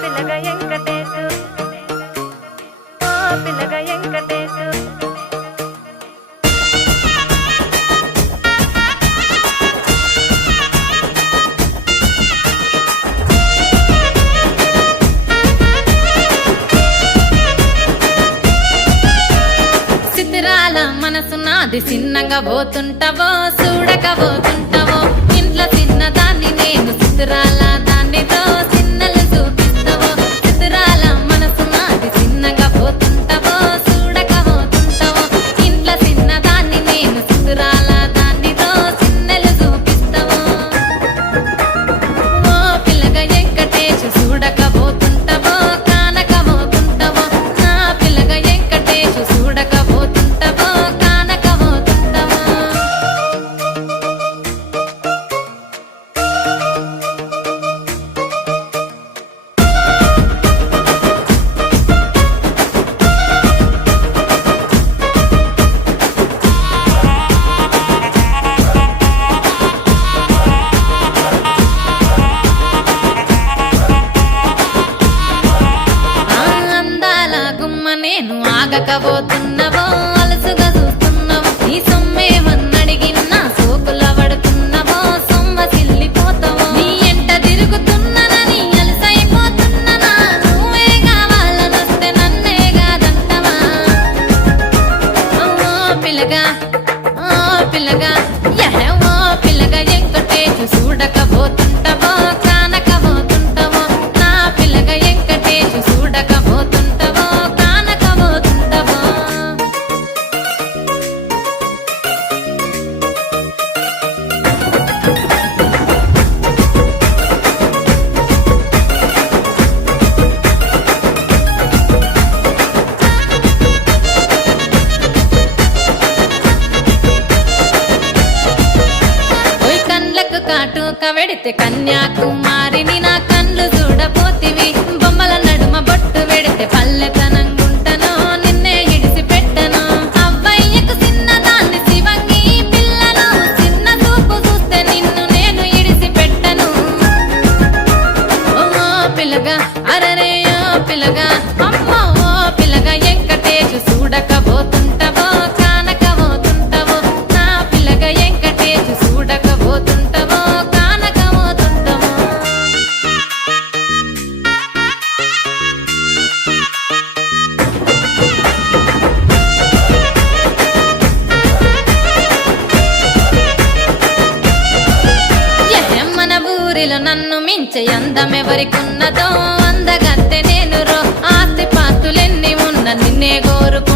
పిల్లగా వెంకటేశు ఓ పిల్లగా వెంకటేశు సితిరాల మనసు నాది చిన్నగా పోతుంటావో చూడక పోతుంటావో ఇంట్లో చిన్నదాన్ని నేను సితిరాల దాన్నితో చిన్నలు చూపిస్తావో సితిరాల మనసు నాది చిన్నగా పోతుంటావో చూడక పోతుంటావో ఇంట్లో చిన్నదాన్ని నేను సితిరాల దాన్నితో చిన్నలు చూపిస్తావో ఓ పిల్లగా వెంకటేశు చూడక పోతుంటావో కానక పోతుంటావో నా పిల్లగా వెంకటేశు చూడక పోతుంటావో కానక పోతుంటావో ఆ అందాల గుమ్మ నేను ఆగకపోతున్నావో అలసుగా చూస్తున్నావో నీ సొమ్మేమన్నడిగినా సోకుల పడుతున్నావో సొమ్మ సిల్లిపోతావో నీ ఎంట తిరుగుతున్నానని అలసైపోతున్నానా నువ్వే కావాలనొస్తే నన్నే కాదంటవా ఓ పిల్లగా ఓ పిల్లగా యహ ఓ పిల్లగా వెంకటేశు చూడకపోతుంటావో కానకపోతుంటావో నా పిల్లగా వెంకటేశు చూడకపోతుంటావో కానకపోతుంటావో ఓయ్ కండ్లకు కాటుక వెడితే కన్యాకుమారిని నా కండ్లు చూడపోతివి బొమ్మల నడుమ బొట్టు వెడితే పల్లెతనంగుంటను నిన్నే ఇడిసి పెట్టను అవ్వయ్యకు చిన్నదాన్ని శివంగి పిల్లను చిన్న చూపు చూస్తే నిన్ను నేను ఇడిసి పెట్టను ఓ పిల్లగా అరరే ఓ పిల్లగా అమ్మో ఓ పిల్లగా వెంకటేశు చూడకపోతుంటావో కానకపోతుంటావో నా పిల్లగా వెంకటేశు చూడకపోతుంటావో కానకపోతుంటావో మన ఊరిలో నన్ను మించే అందమెవరికున్నదో అందగత్తె నేను రో ఆస్తి పాస్తులెన్ని ఉన్న నిన్నే కోరుకు